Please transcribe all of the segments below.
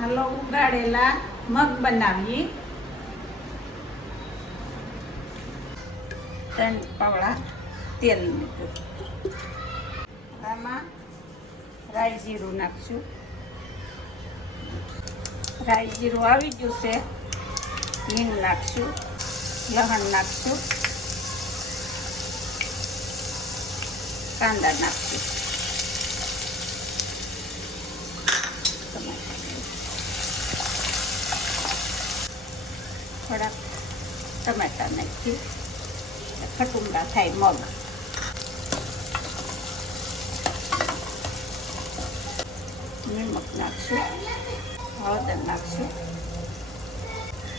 હાલો ઉગાડેલા મગ બનાવીએ. 3 પાવડા તેલ મૂક્યું. આમાં રાઈ જીરું નાખશું. રાઈ જીરું આવી ગયું છે. હિંગ નાખશું, લસણ નાખશું, કાંદા નાખશું, થોડાક ટમેટા નાખી ખટુંડા થાય મગ. નિમક નાખશું, હળદર નાખશું,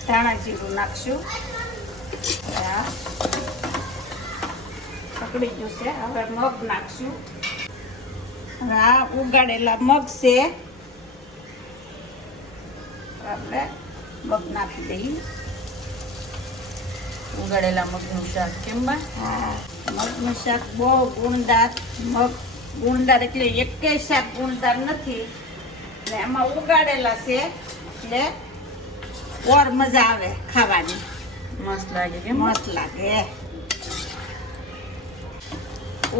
ધાણા જીરું નાખશું. આ પકડી ગયું છે. હવે મગ નાખશું. આ ઉગાડેલા મગ છે. આપણે મગ નાખી દઈએ. ઉગાડેલા મગનું શાક કેમ બા? હા, મગનું શાક બહુ ગુણદાર. મગ ગુણદાર એટલે એકેય શાક ગુણદાર નથી ને એમાં ઉગાડેલા છે એટલે ઓર મજા આવે ખાવાની. મસ્ત લાગે કેમ? મસ્ત લાગે.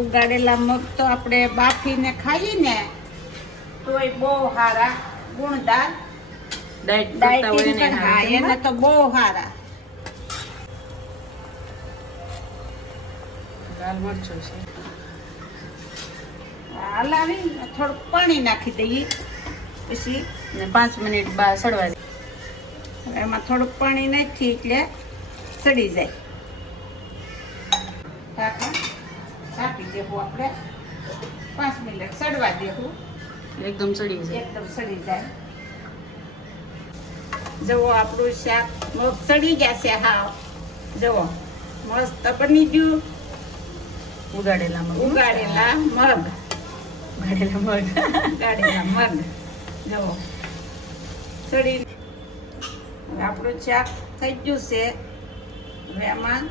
ઉગાડેલા મગ તો આપણે બાફીને ખાઈએ ને તોય બહુ સારા ગુણદાર. ડાયટ કરતા હોય ડાયટિંગ ને પણ હા એને તો બહુ સારા. લાલ મરચું છે. હલાવી થોડુંક પાણી નાખી દઈએ. પછી ને 5 મિનિટ બા સડવા દે. એમાં થોડુંક પાણી નાખી એટલે સડી જાય. ઢાંકી દેવું આપણે. 5 મિનિટ સડવા દેવું. એકદમ સડી જાય. એકદમ સડી જાય. જુઓ આપણું શાક મગ સડી ગયા છે. હા જુઓ મસ્ત બની ગયું. ઉગાડેલા મગ. ઉગાડેલા મગ. ઉગાડેલા મગ જુઓ સડી. હવે આપણું શાક થઈ ગયું છે. હવે આમાં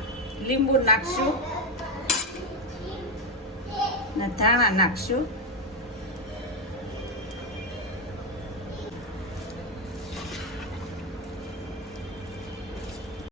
લીંબુ નાખશું ને ધાણા નાખશું.